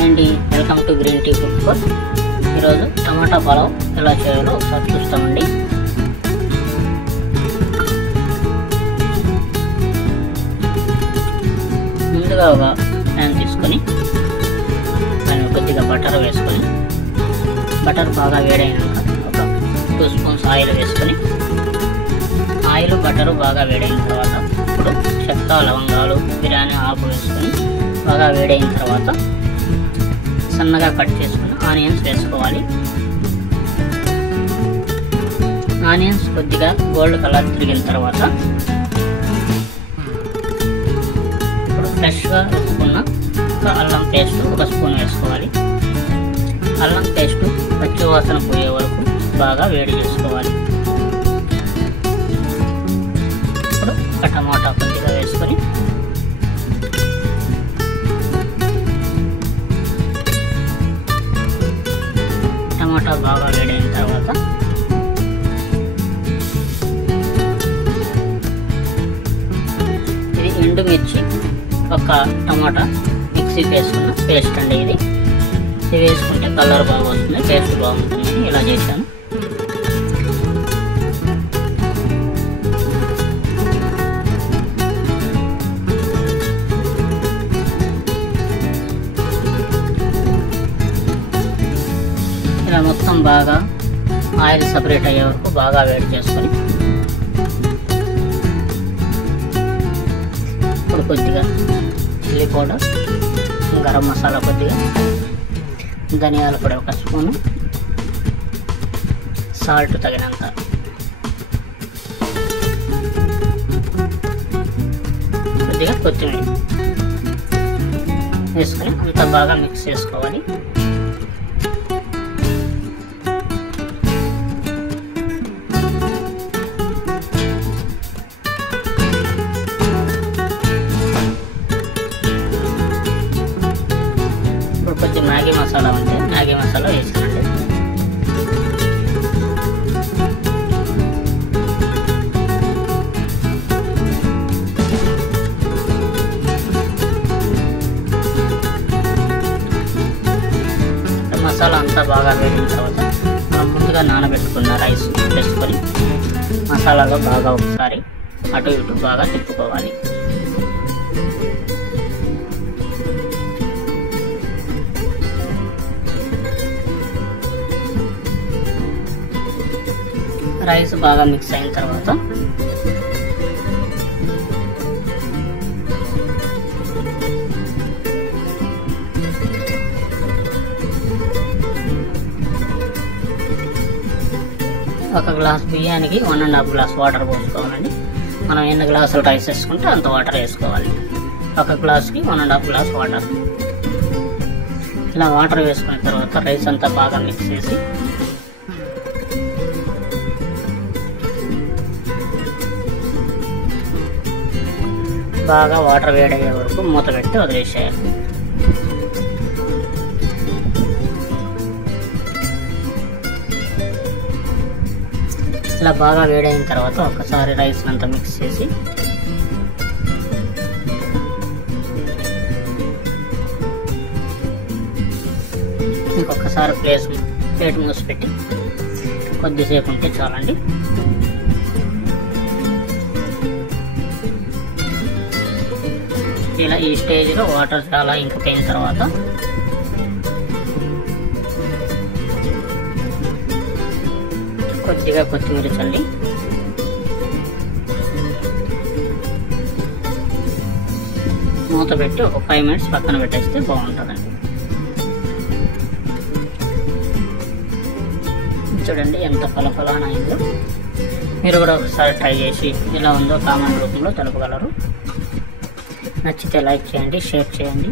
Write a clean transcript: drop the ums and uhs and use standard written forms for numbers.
Hi అండి, welcome to Green Tea Food Court. ఈరోజు tomato pulao ఎలా చేయాలో ఒకసారి చూస్తామండి. ముందుగా ఒక ప్యాన్ తీసుకొని దాన్ని కొద్దిగా బటర్ వేసుకొని, బటర్ బాగా వేడైనాక ఒక 2 స్పూన్స్ ఆయిల్ వేసుకొని, ఆయిల్ బటరు బాగా వేడైన తర్వాత ఇప్పుడు చెక్క, లవంగాలు, బిర్యానీ ఆకు వేసుకొని బాగా వేడైన తర్వాత సన్నగా కట్ చేసుకుని ఆనియన్స్ వేసుకోవాలి. ఆనియన్స్ కొద్దిగా గోల్డ్ కలర్ తిరిగిన తర్వాత ఇప్పుడు ఫ్రెష్గా వేసుకున్న అల్లం పేస్ట్ 1 స్పూన్ వేసుకోవాలి. అల్లం పేస్ట్ పచ్చి వాసన పోయే వరకు బాగా వేడి చేసుకోవాలి. ఇప్పుడు ఒక టమాటా కొద్దిగా వేసుకొని టమాటా బాగా వేడైన తర్వాత ఇది ఎండుమిర్చి ఒక టమాటా మిక్సీ వేసుకున్న పేస్ట్ అండి. ఇది వేసుకుంటే కలర్ బాగా వస్తుంది, టేస్ట్ బాగుంటుంది. ఇలా చేశాను. ఇలా మొత్తం బాగా ఆయిల్ సపరేట్ అయ్యే వరకు బాగా వేడి చేసుకొని ఇప్పుడు కొద్దిగా చిల్లీ పౌడర్, గరం మసాలా కొద్దిగా, ధనియాల పొడి 1 స్పూను, సాల్ట్ తగినంత, కొద్దిగా కొత్తిమీర వేసుకొని అంతా బాగా మిక్స్ చేసుకోవాలి. కొంచెం మ్యాగీ మసాలా ఉంటే మ్యాగీ మసాలా వేసుకోండి. మసాలా అంతా బాగా వేడిన తర్వాత మనం ముందుగా నానబెట్టుకున్న రైస్ వేసుకొని మసాలాలో బాగా ఒకసారి అటు ఇటు బాగా తిప్పుకోవాలి. రైస్ బాగా మిక్స్ అయిన తర్వాత ఒక గ్లాస్ బియ్యానికి 1.5 గ్లాస్ వాటర్ పోసుకోవాలండి. మనం ఎన్ని గ్లాసులు రైస్ వేసుకుంటే అంత వాటర్ వేసుకోవాలి. ఒక గ్లాస్కి 1.5 గ్లాస్ వాటర్. ఇలా వాటర్ వేసుకున్న తర్వాత రైస్ అంతా బాగా మిక్స్ చేసి బాగా వాటర్ వేడయ్యే వరకు మూత పెట్టి వదిలేసేయాలి. ఇలా బాగా వేడైన తర్వాత ఒకసారి రైస్ అంతా మిక్స్ చేసి ఇంకొకసారి ప్లేట్ మూసి పెట్టి కొద్దిసేపు ఉంటే చాలండి. ఇలా ఈ స్టేజ్లో వాటర్ చాలా ఇంకిపోయిన తర్వాత కొద్దిగా కొత్తిమీర చల్లి మూత పెట్టి ఒక 5 మినిట్స్ పక్కన పెట్టేస్తే బాగుంటుందండి. చూడండి ఎంత ఫలఫలాన అయిందో. మీరు కూడా ఒకసారి ట్రై చేసి ఎలా ఉందో కామెంట్ రూపంలో తెలుపగలరు. నచ్చితే లైక్ చేయండి, షేర్ చేయండి.